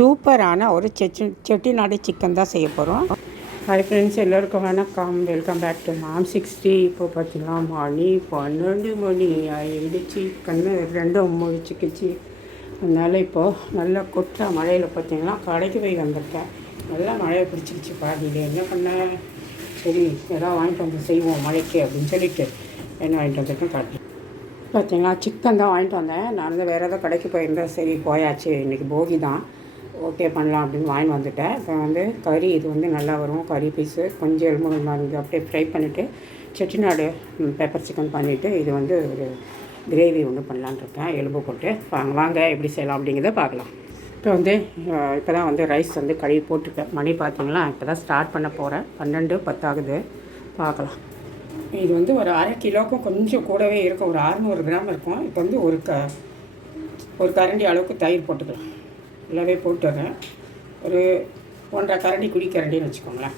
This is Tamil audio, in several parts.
சூப்பரான ஒரு செச்சு செட்டிநாடு சிக்கன் தான் செய்ய போகிறோம் ஹாய் ஃப்ரெண்ட்ஸ் எல்லோருக்கும் வணக்கம். Welcome back to mom sixty இப்போ பார்த்தீங்கன்னா மணி பன்னெண்டு மணி ஆயிடுச்சு. கண்ணு ரெண்டும் முடிச்சுக்கிச்சு அதனால் இப்போது நல்லா கொட்டுற மழையில் பார்த்தீங்கன்னா கடைக்கு போய் வந்திருக்கேன். நல்லா மழையை பிடிச்சிக்கிச்சு பாதியில் என்ன பண்ண? சரி எதாவது வாங்கிட்டு வந்து செய்வோம் மழைக்கு அப்படின்னு சொல்லிட்டு. என்ன வாங்கிட்டு வந்திருக்கேன் காட்டி பார்த்தீங்களா சிக்கன் தான் வாங்கிட்டு வந்தேன். நான் வந்து வேறு ஏதோ கடைக்கு போயிருந்தேன் சரி போயாச்சு. இன்றைக்கி போகி தான் ஓகே பண்ணலாம் அப்படின்னு வாங்கி வந்துட்டேன். இப்போ வந்து கறி இது வந்து நல்லா வரும். கறி பீஸு கொஞ்சம் எலும்பு வந்து அப்படியே ஃப்ரை பண்ணிவிட்டு செட்டிநாடு பெப்பர் சிக்கன் பண்ணிவிட்டு இது வந்து ஒரு கிரேவி ஒன்று பண்ணலான்னு இருக்கேன். எலும்பு போட்டு வாங்க வாங்க எப்படி செய்யலாம் அப்படிங்கிறத பார்க்கலாம். இப்போ வந்து இப்போ தான் வந்து ரைஸ் வந்து கழுவி போட்டுருக்கேன். மணி பார்த்தீங்களா? இப்போ தான் ஸ்டார்ட் பண்ண போகிறேன் பன்னெண்டு பத்தாகுது. பார்க்கலாம். இது வந்து ஒரு அரை கிலோக்கும் கொஞ்சம் கூடவே இருக்கும். ஒரு அறநூறு கிராம் இருக்கும். இப்போ வந்து ஒரு க ஒரு கரண்டி அளவுக்கு தயிர் போட்டுக்கலாம். எல்லாமே போட்டுறேன் ஒரு ஒன்றரை கரண்டி குடிக்கரண்டின்னு வச்சுக்கோங்களேன்.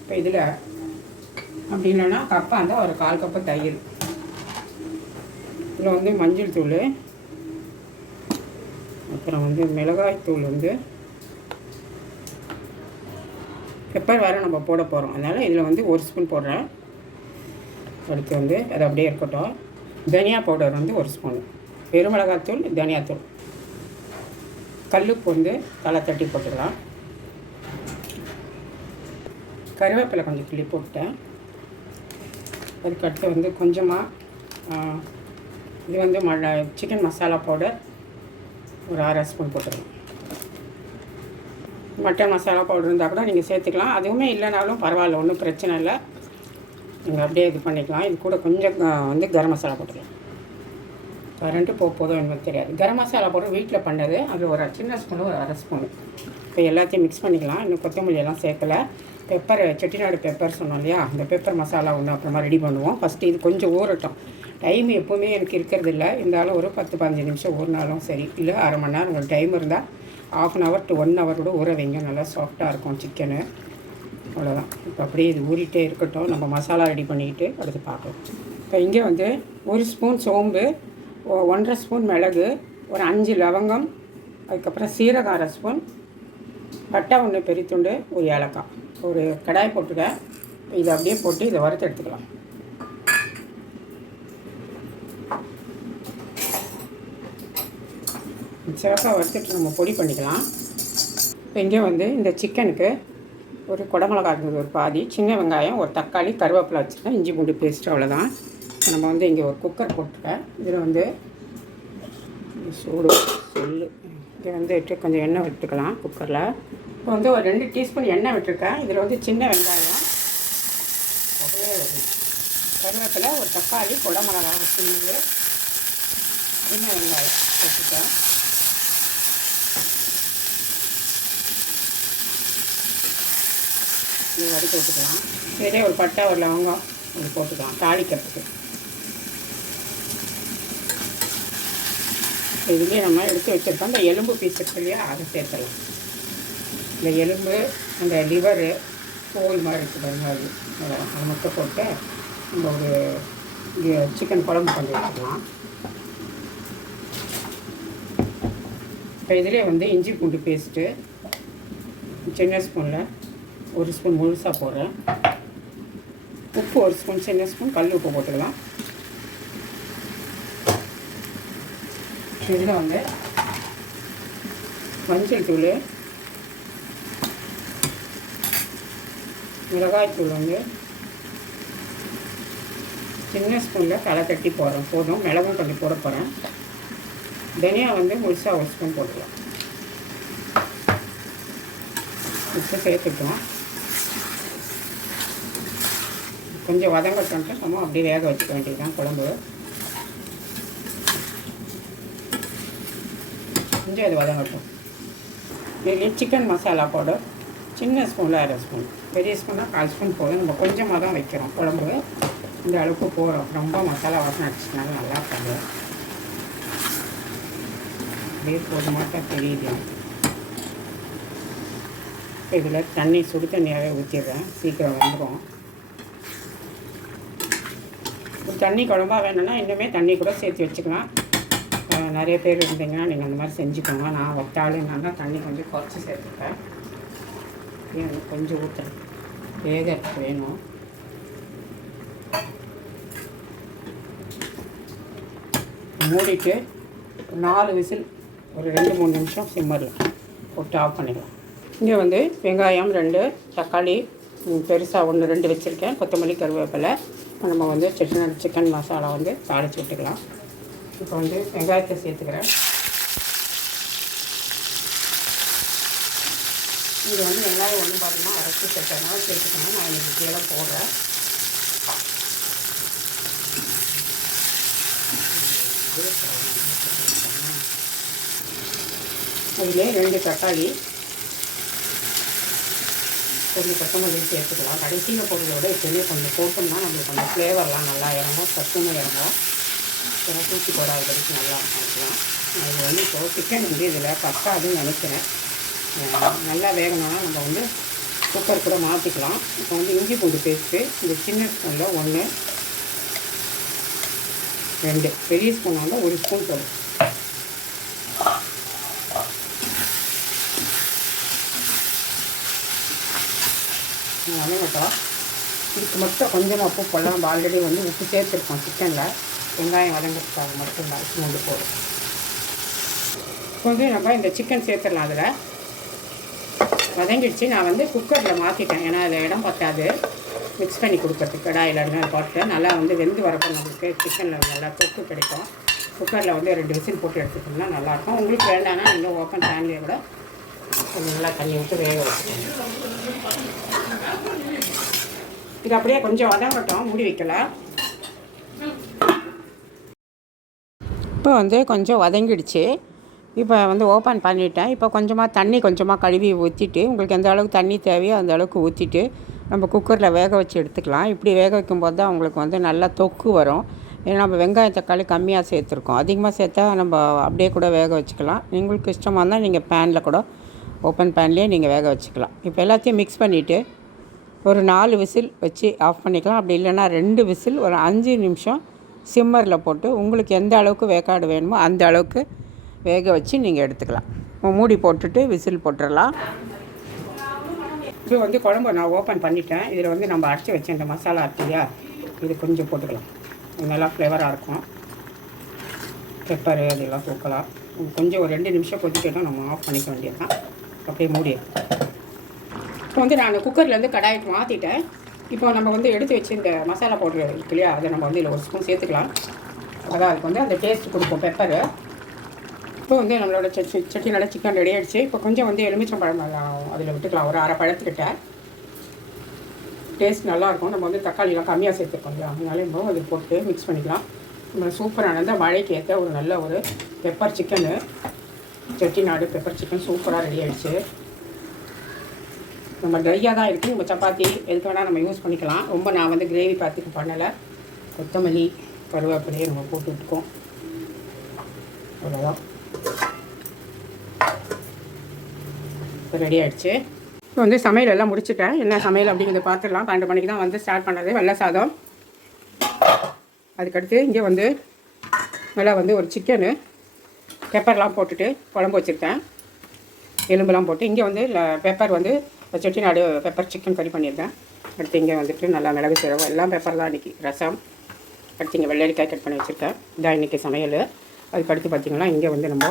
இப்போ இதில் அப்படி இல்லைன்னா கப்பாக இருந்தால் ஒரு கால் கப்பு தயிர். இதில் வந்து மஞ்சள் தூள். அப்புறம் வந்து மிளகாய் தூள் வந்து பெப்பர் வேறு நம்ம போட போகிறோம் அதனால் இதில் வந்து ஒரு ஸ்பூன் போடுறேன். அடுத்து வந்து அது அப்படியே இருக்கட்டும். தனியா பவுடர் வந்து ஒரு ஸ்பூன் பெருமிளகாத்தூள் தனியாத்தூள் கல்லுப்பு வந்து தலை தட்டி போட்டுக்கலாம். கருவேப்பிலை கொஞ்சம் கிள்ளி போட்டேன் அதுக்கடுத்து வந்து கொஞ்சமாக இது வந்து ம சிக்கன் மசாலா பவுடர் ஒரு அரை ஸ்பூன் போட்டுக்கலாம். மட்டன் மசாலா பவுடர் இருந்தால் கூட நீங்கள் சேர்த்துக்கலாம். அதுவுமே இல்லைனாலும் பரவாயில்ல ஒன்றும் பிரச்சனை இல்லை. நீங்கள் அப்படியே இது பண்ணிக்கலாம். இது கூட கொஞ்சம் வந்து கரம் மசாலா போட்டுக்கலாம். வறண்டு போக போதும் எனக்கு தெரியாது. கரம் மசாலா போட்டு வீட்டில் பண்ணது அது ஒரு சின்ன ஸ்பூனு ஒரு அரை ஸ்பூனு இப்போ எல்லாத்தையும் மிக்ஸ் பண்ணிக்கலாம். இன்னும் கொத்தமல்லி எல்லாம் சேர்க்கல. பெப்பர் செட்டிநாடு பெப்பர் சொன்னோம் இல்லையா? அந்த பெப்பர் மசாலா ஒன்று அப்புறமா ரெடி பண்ணுவோம். ஃபஸ்ட்டு இது கொஞ்சம் ஊறட்டும். டைம் எப்போவுமே எனக்கு இருக்கிறது இல்லை. இருந்தாலும் ஒரு பத்து பதினஞ்சு நிமிஷம் ஊறினாலும் சரி. இல்லை அரை மணி நேரம் உங்களுக்கு டைம் இருந்தால் half an hour to one hour கூட ஊற வைங்க. நல்லா சாஃப்டாக இருக்கும் சிக்கனு அவ்வளோதான் இப்போ அப்படியே இது ஊறிட்டே இருக்கட்டும். நம்ம மசாலா ரெடி பண்ணிக்கிட்டு அடுத்து பார்க்கலாம். இப்போ இங்கே வந்து ஒரு ஸ்பூன் சோம்பு ஒன்றரை ஸ்பூன் மிளகு ஒரு அஞ்சு லவங்கம் அதுக்கப்புறம் சீரகம் அரை ஸ்பூன் பட்டை ஒன்று பெரித்துண்டு ஒரு ஏலக்காய். ஒரு கடாய் போட்டுக்க இதை அப்படியே போட்டு இதை வறுத்து எடுத்துக்கலாம். சிறப்பாக வறுத்துட்டு நம்ம பொடி பண்ணிக்கலாம். இப்போ இங்கே வந்து இந்த சிக்கனுக்கு ஒரு குடமிளகா இருந்தது ஒரு பாதி சின்ன வெங்காயம் ஒரு தக்காளி கருவேப்பிலை வச்சுருக்கேன் இஞ்சி பூண்டு பேஸ்ட்டு அவ்வளோதான் நம்ம வந்து இங்கே ஒரு குக்கர் போட்டிருக்கேன். இதில் வந்து சூடு சொல்லு. இங்கே வந்து கொஞ்சம் எண்ணெய் விட்டுக்கலாம் குக்கரில் இப்போ வந்து ஒரு ரெண்டு டீஸ்பூன் எண்ணெய் விட்டுருக்கேன். இதில் வந்து சின்ன வெங்காயம் அப்படியே கருவேப்பிலை ஒரு தக்காளி குடமிளகா சின்னது சின்ன வெங்காயம் வச்சுட்டேன் இது வதக்கி விட்டுக்கலாம் இதே ஒரு பட்டை ஒரு லவங்கம் இது போட்டுக்கலாம். தாளிக்கிறதுக்கு. இதுலேயே நம்ம எடுத்து வச்சுருக்கோம். இந்த எலும்பு பீஸ் இருக்கு இல்லையா அதை சேர்த்துடலாம். இந்த எலும்பு அந்த லிவரு தோல் மாதிரி இருக்குது அது அதை மட்டும் போட்டு நம்ம ஒரு சிக்கன் குழம்பு பண்ணி வச்சுக்கலாம் இப்போ இதிலே வந்து இஞ்சி பூண்டு பேஸ்ட்டு சின்ன ஸ்பூனில் ஒரு ஸ்பூன் முழுசாக போடுறேன். உப்பு ஒரு ஸ்பூன் சின்ன ஸ்பூன் கல் உப்பு போட்டுக்கலாம். இதில் வந்து மஞ்சள் தூள் மிளகாய் தூள் வந்து சின்ன ஸ்பூனில் களை தட்டி போகிறோம் போதும் மிளகும் கொஞ்சம் போட போகிறேன் தனியா வந்து முழுசாக ஒரு ஸ்பூன் போட்டுக்கலாம். உப்பு சேர்த்துட்டோம் கொஞ்சம் வதங்கட்டோன்ட்டு நம்ம அப்படியே வேக வச்சுக்க வேண்டியதுதான் குழம்பு. கொஞ்சம் இது வதங்கட்டும் இதுலேயே சிக்கன் மசாலா பவுடர் சின்ன ஸ்பூனில் அரை ஸ்பூன் பெரிய ஸ்பூனாக கால் ஸ்பூன் போதும். நம்ம கொஞ்சமாக தான் வைக்கிறோம். குழம்பு இந்த அளவுக்கு போகிறோம் ரொம்ப மசாலா வாசனை அடிச்சுனாலும் நல்லா பண்ணுவோம் அப்படியே போதுமாட்டா தெரியுது. இதில் தண்ணி சுடு தண்ணியாகவே ஊற்றிடுறேன் சீக்கிரம் வந்துடும் தண்ணி குழம்பா வேணும்னா இன்னுமே தண்ணி கூட சேர்த்து வச்சுக்கலாம். நிறைய பேர் இருந்தீங்கன்னா நீங்கள் அந்த மாதிரி செஞ்சுக்கோங்க. நான் ஒட்டாளுன்னா தண்ணி கொஞ்சம் குறைச்சி சேர்த்துப்பேன். எனக்கு கொஞ்சம் ஊற்றுறேன் வேக வேணும். மூடிட்டு நாலு விசில் ஒரு ரெண்டு மூணு நிமிஷம் சிம்மரில் போட்டு ஆஃப் பண்ணிடலாம் இங்கே வந்து வெங்காயம் ரெண்டு தக்காளி பெருசாக ஒன்று ரெண்டு வச்சுருக்கேன். கொத்தமல்லி கருவேப்பிலை. நம்ம வந்து சிக்கன் சிக்கன் மசாலா வந்து தாளிச்சு விட்டுக்கலாம். இப்போ வந்து வெங்காயத்தை சேர்த்துக்கிறேன். இது வந்து வெங்காயம் ஒன்றும் பார்த்தீங்கன்னா அரைச்சி சேர்த்தனால சேர்த்துக்கணும். நான் இன்னைக்கு கீழே போடுறேன். அதிலே ரெண்டு தக்காளி கொஞ்சம் கொத்தமல்லி சேர்த்துக்கலாம். கடைசியில் போடுறதோட இப்போவே கொஞ்சம் போட்டோம்னா நம்மளுக்கு கொஞ்சம் ஃப்ளேவர்லாம் நல்லா இறங்கும் சத்துமை இறங்கும். அப்புறம் தூக்கி போடாத வரைக்கும் நல்லா இருக்கும். அது வந்து இப்போ சிக்கன் வந்து இதில் பத்தாதுன்னு நினைக்கிறேன். நல்லா வேகணும்னா நம்ம வந்து குக்கர் கூட மாற்றிக்கலாம் இப்போ வந்து இஞ்சி பூண்டு பேஸ்ட்டு இந்த சின்ன ஸ்பூனில் ஒன்று ரெண்டு. பெரிய ஸ்பூன் வந்து ஒரு ஸ்பூன் போடும் வதங்கட்டும் இதுக்கு மட்டும் கொஞ்சமாக உப்பு போடலாம். ஆல்ரெடி வந்து உப்பு சேர்த்துருக்கோம் சிக்கனில். வெங்காயம் வதங்கிறதுக்காக மட்டும் தான் பூண்டு போடும் கொஞ்சம் நம்ம இந்த சிக்கன் சேர்த்துடலாம் அதில். வதங்கிடுச்சு. நான் வந்து குக்கரில் மாற்றிட்டேன் ஏன்னா அதில் இடம் பத்தாது. மிக்ஸ் பண்ணி கொடுக்குறதுக்கு கடாயில் எல்லாம் போட்டு நல்லா வந்து வெந்து வரப்போ நம்மளுக்கு சிக்கனில் நல்லா தொக்கு கிடைக்கும். குக்கரில் வந்து ரெண்டு விசில் போட்டு எடுத்துக்கிட்டோம்னா நல்லாயிருக்கும். உங்களுக்கு வேண்டாம்னா நீங்கள் ஓப்பன் ஃபேமிலியை கூட கொஞ்சம் நல்லா தண்ணி விட்டு வேக வச்சுக்கோங்க. இது அப்படியே கொஞ்சம் வதங்கட்டும். மூடி வைக்கலாம் இப்போ வந்து கொஞ்சம் வதங்கிடுச்சு. இப்போ வந்து ஓப்பன் பண்ணிட்டேன். இப்போ கொஞ்சமாக தண்ணி கொஞ்சமாக கழுவி ஊற்றிட்டு உங்களுக்கு எந்த அளவுக்கு தண்ணி தேவையோ அந்த அளவுக்கு ஊற்றிட்டு நம்ம குக்கரில் வேக வச்சு எடுத்துக்கலாம். இப்படி வேக வைக்கும்போது தான் உங்களுக்கு வந்து நல்லா தொக்கு வரும். ஏன்னா நம்ம வெங்காயம் தக்காளி கம்மியாக சேர்த்துருக்கோம். அதிகமாக சேர்த்தா நம்ம அப்படியே கூட வேக வச்சுக்கலாம். உங்களுக்கு இஷ்டமாக இருந்தால் நீங்கள் பேனில் கூட ஓப்பன் பேன்லேயே நீங்கள் வேக வச்சுக்கலாம். இப்போ எல்லாத்தையும் மிக்ஸ் பண்ணிவிட்டு ஒரு நாலு விசில் வச்சு ஆஃப் பண்ணிக்கலாம். அப்படி இல்லைன்னா ரெண்டு விசில் ஒரு அஞ்சு நிமிஷம் சிம்மரில் போட்டு உங்களுக்கு எந்த அளவுக்கு வேக்காடு வேணுமோ அந்த அளவுக்கு வேக வச்சு நீங்கள் எடுத்துக்கலாம். மூடி போட்டுட்டு விசில் போட்டுடலாம் இது வந்து குழம்பு நான் ஓப்பன் பண்ணிட்டேன். இதில் வந்து நம்ம அரைச்சி வச்ச இந்த மசாலா அரைச்சியா இது கொஞ்சம் போட்டுக்கலாம். இது நல்லா ஃப்ளேவராக இருக்கும். பெப்பரு அதெல்லாம் தூக்கலாம் கொஞ்சம் ஒரு ரெண்டு நிமிஷம் கொதிக்கணும் நம்ம ஆஃப் பண்ணிக்க வேண்டியது தான் அப்படியே மூடி. இப்போ வந்து நான் குக்கர்லேருந்து கடாயிட்டு மாற்றிட்டேன் இப்போ நம்ம வந்து எடுத்து வச்சு இந்த மசாலா பவுடர் இருக்கு இல்லையா? அதை நம்ம வந்து இதில் ஒரு ஸ்பூன் சேர்த்துக்கலாம். அதான் அதுக்கு வந்து அந்த டேஸ்ட் கொடுக்கும் பெப்பரு இப்போ வந்து நம்மளோட சட்னி சட்னியோட சிக்கன் ரெடி ஆகிடுச்சு இப்போ கொஞ்சம் வந்து எலுமிச்சம்பழம் அதில் விட்டுக்கலாம். ஒரு அரை பழத்துக்கிட்ட. டேஸ்ட் நல்லாயிருக்கும் நம்ம வந்து தக்காளிலாம் கம்மியாக சேர்த்துருக்கோம் இல்லையா? அதனால இப்போ அது போட்டு மிக்ஸ் பண்ணிக்கலாம். நம்ம சூப்பரான மழைக்கு ஏற்ற ஒரு நல்ல ஒரு pepper chicken Chettinad pepper chicken சூப்பராக ரெடி ஆகிடுச்சு நம்ம ட்ரையாக தான் இருக்குது நம்ம சப்பாத்தி எதுக்கு வேணால் நம்ம யூஸ் பண்ணிக்கலாம். ரொம்ப நான் வந்து கிரேவி பார்த்துக்கு பண்ணலை. கொத்தமல்லி கருவேப்பிலையே நம்ம போட்டு விட்டுக்கோம் அவ்வளோதான் இப்போ ரெடி ஆகிடுச்சு இப்போ வந்து சமையல் எல்லாம் முடிச்சுட்டேன். என்ன சமையல் அப்படிங்கிறத பார்த்துடலாம் பன்னெண்டு மணிக்கு தான் வந்து ஸ்டார்ட் பண்ணது. வெள்ளை சாதம். அதுக்கடுத்து இங்கே வந்து நல்லா வந்து ஒரு சிக்கனு பெப்பர்லாம் போட்டுட்டு குழம்பு வச்சுருக்கேன். எலும்புலாம் போட்டு இங்கே வந்து பெப்பர் வந்து செட்டிநாடு பெப்பர் சிக்கன் கறி பண்ணியிருக்கேன். அடுத்து இங்கே வந்துட்டு நல்லா மிளகு சீரகம் எல்லாம் பெப்பர் தான் இன்றைக்கி ரசம். அடுத்து இங்கே வெள்ளரிக்காய் கட் பண்ணி வச்சுருக்கேன். இதான் இன்றைக்கி சமையல். அதுக்கு அடுத்து பார்த்திங்கன்னா இங்கே வந்து நம்ம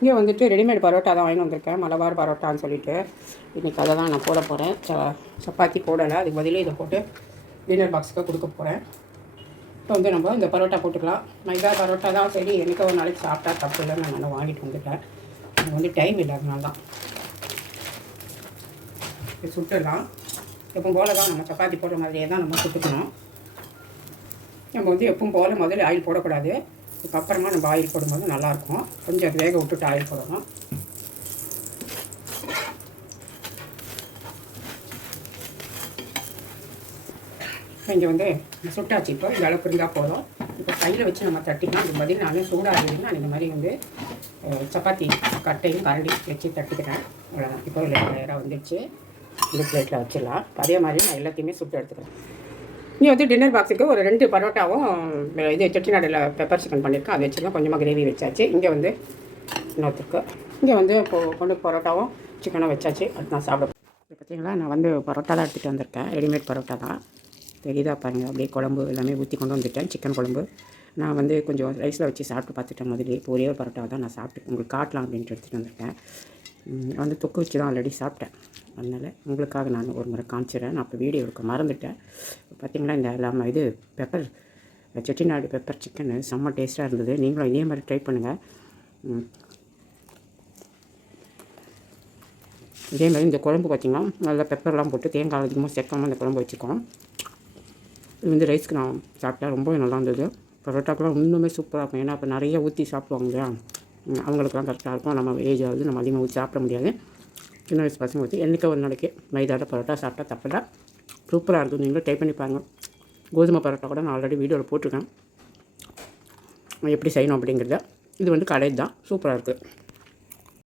இங்கே வந்துட்டு ரெடிமேட் பரோட்டா தான் வாங்கி வந்திருக்கேன். மலபார் பரோட்டான்னு சொல்லிட்டு. இன்றைக்கி அதை தான் நான் போட போகிறேன் ச சப்பாத்தி போடலை. அதுக்கு பதிலே இதை போட்டு டின்னர் பாக்ஸுக்கு கொடுக்க போகிறேன் இப்போ வந்து நம்ம இந்த பரோட்டா போட்டுக்கலாம். மைதா பரோட்டா தான் சரி. எனக்கு ஒரு நாளைக்கு சாப்பிட்டா தப்பு இல்லை நான் வாங்கிட்டு வந்துட்டேன். எனக்கு வந்து டைம் இல்லை அதனால தான். சுட்டுடலாம். எப்பவும் போல தான் நம்ம சப்பாத்தி போடுற மாதிரியே தான் நம்ம சுட்டுக்கணும். நம்ம வந்து எப்பவும் போல் முதல்ல ஆயில் போடக்கூடாது. அதுக்கப்புறமா நம்ம ஆயில் போடும்போது நல்லாயிருக்கும். கொஞ்சம் அது வேக விட்டுட்டு ஆயில் போடணும் இங்கே வந்து சுட்டாச்சு. இப்போ இந்த அளவுக்கு இருந்தால் போதும். இப்போ கையில் வச்சு நம்ம தட்டிக்கலாம் அதுக்கு பதில் நானே சூடாக நான் இந்த மாதிரி வந்து சப்பாத்தி கட்டையும் கரண்டி வச்சு தட்டிக்கிறேன். அவ்வளோதான் இப்போ லேயராக வந்துடுச்சு இந்த பிளேட்டில் வச்சிடலாம். அதே மாதிரி நான் எல்லாத்தையுமே சுட்டு எடுத்துக்கிறேன். இங்கே வந்து டின்னர் பாக்ஸுக்கு ஒரு ரெண்டு பரோட்டாவும் இது செட்டிநாடில் பெப்பர் சிக்கன் பண்ணியிருக்கேன். அதை வச்சுருக்கேன் கொஞ்சமாக கிரேவி வச்சாச்சு. இங்கே வந்து இன்னொருத்தருக்கு. இங்கே வந்து இப்போ கொண்டு பரோட்டாவும் சிக்கனும் வச்சாச்சு. அது நான் சாப்பிட இப்போ பார்த்தீங்களா நான் வந்து பரோட்டா தான் எடுத்துகிட்டு வந்திருக்கேன். ரெடிமேட் பரோட்டா தான். தெரியுதா பாருங்கள் அப்படியே குழம்பு எல்லாமே ஊற்றி கொண்டு வந்துட்டேன். சிக்கன் குழம்பு. நான் வந்து கொஞ்சம் ரைஸில் வச்சு சாப்பிட்டு பார்த்துட்டேன் முதல்ல. இப்போ ஒரே ஒரு பரோட்டா தான் நான் சாப்பிட்டு உங்களுக்கு காட்டலாம் அப்படின்ட்டு எடுத்துகிட்டு வந்திருக்கேன். வந்து தொக்கு வச்சு தான் ஆல்ரெடி சாப்பிட்டேன். அதனால் உங்களுக்காக நான் ஒரு முறை காமிச்சிடுறேன். நான் இப்போ வீடியோ எடுக்க மறந்துட்டேன். பார்த்தீங்களா இந்த இல்லாமல் இது பெப்பர் செட்டிநாடு பெப்பர் சிக்கன் செம்ம டேஸ்ட்டாக இருந்தது. நீங்களும் இதே மாதிரி ட்ரை பண்ணுங்கள் இதே மாதிரி இந்த குழம்பு பார்த்திங்கன்னா நல்லா பெப்பர்லாம் போட்டு தேங்காய் அதிகமாக சேர்க்காமல் இந்த குழம்பு வச்சுக்கோம் இது வந்து ரைஸ்க்கு நான் சாப்பிட்டேன். ரொம்பவே நல்லா இருந்தது. பரோட்டாக்கெலாம் இன்னுமே சூப்பராக இருக்கும். ஏன்னா இப்போ நிறைய ஊற்றி சாப்பிடுவாங்க இல்லையா? அவங்களுக்குலாம் கரெக்டாக இருக்கும். நம்ம ஏஜ் ஆகுது நம்ம அதிகமாக ஊற்றி சாப்பிட முடியாது. சின்ன வயசு பசங்க ஊற்றி என்றைக்கு ஒரு நாளைக்கு மைதாவில் பரோட்டா சாப்பிட்டா தப்பில்ல. சூப்பராக இருக்கும். நீங்களும் ட்ரை பண்ணி பாருங்கள் கோதுமை பரோட்டா கூட நான் ஆல்ரெடி வீடியோவில் போட்டிருக்கேன். எப்படி செய்யணும் அப்படிங்கிறத. இது வந்து கடை தான் சூப்பராக இருக்குது